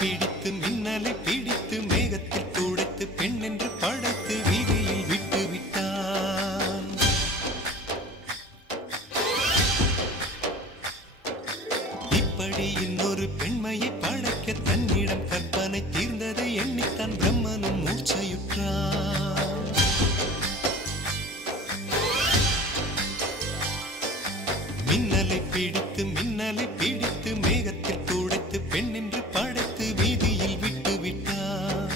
பிடித்து மின்னலை பிடித்து மேகத்தில் துடைத்து பெண் என்று படைத்து வீதியில் விட்டு விட்டான். இப்படி இன்னொரு பெண்மையை படைக்க தன்னிடம் கற்பனை தீர்ந்ததை எண்ணித்தான் பிரம்மனும் மூர்ச்சையுற்றான். மின்னலை பிடித்து மேகத்தில் துடைத்து பெண் என்று படைத்து வீதியில் விட்டு விட்டான்.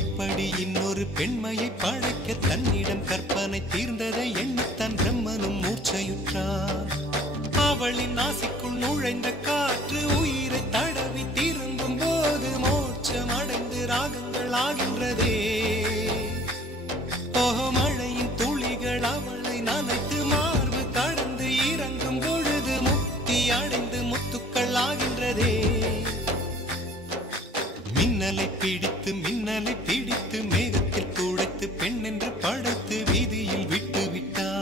இப்படி இன்னொரு பெண்மையை படைக்க தன்னிடம் கற்பனை தீர்ந்ததை எண்ணித்தான் பிரம்மனும் மூர்ச்சையுற்றான். அவளின் நாசிக்குள் நுழைந்த காற்று உயிரை தடவி திரும்பும் போது மோட்சம் அடைந்து ராகங்கள் ஆகின்றதே. ஓஹோ, மழையின் துளிகள் அவளை நனைத்து மார்பு கடந்து இறங்கும் பொழுது முக்தி அடைந்து முத்துக்கள் ஆகின்றதே. மின்னலை பிடித்து மேகத்தில் துடைத்து பெண் என்று படைத்து வீதியில் விட்டு விட்டான்.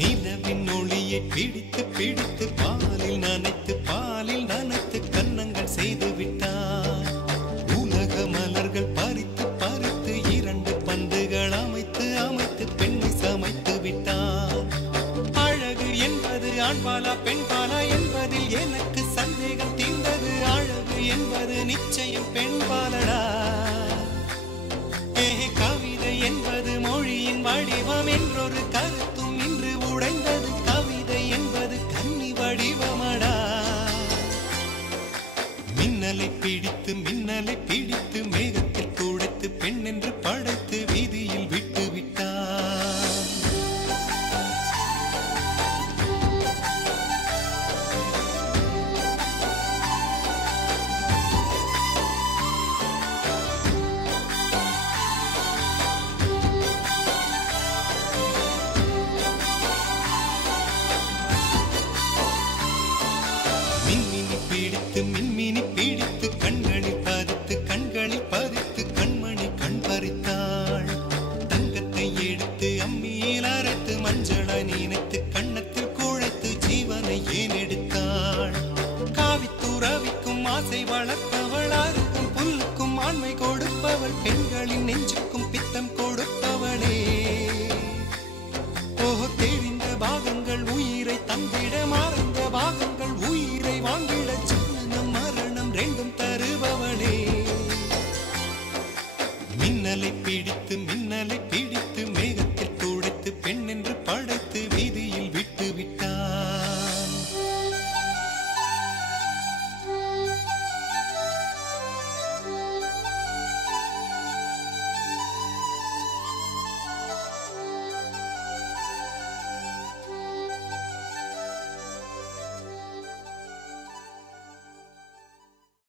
நிலவின் ஒளியை பிடித்து பாலில் நனைத்து கன்னங்கள் செய்து விட்டான். உலக மலர்கள் பறித்து இரண்டு பந்துகள் அமைத்து பெண்ணை சமைத்து விட்டான். அழகு என்பது ஆண்பாலா பெண்பாலா என்பதில் எனக்கு சந்தேகம் தீர்ந்தது. அழகு என்பது நிச்சயம் பெண்பாலடா. கவிதை என்பது மொழியின் வடிவம் என்றொரு கருத்தும் இன்று உடைந்தது. கவிதை என்பது கன்னி வடிவமடா. மின்னலை பிடித்து மேகத்தில் துடைத்து பெண் என்று படைத்து வீதியில் விட்டு விட்டான். மின்மினி பிடித்து கண்களில் பதித்து கண்மணி கண் பறித்தாள். தங்கத்தை எடுத்து அம்மியில் அரைத்து மஞ்சளை நினைத்து கண்ணத்தில் குழைத்து ஜீவனை ஏன் எடுத்தாள். காவித்துறவிக்கும் ஆசை வளர்ப்பவள், அருகும் புல்லுக்கும் ஆண்மை கொடுப்பவள், பெண்களின் நெஞ்சுக்கும் பித்தம் கொடுப்பவளே. ஓஹோ, தெரிந்த பாகங்கள் உயிரை தந்திட மறந்த பாகங்கள் உயிரை வாங்கிட ஜனனம் மரணம் ரெண்டும் தருபவளே. மின்னலை பிடித்து மேகத்தில் துடைத்து பெண் என்று படைத்து வீதியில்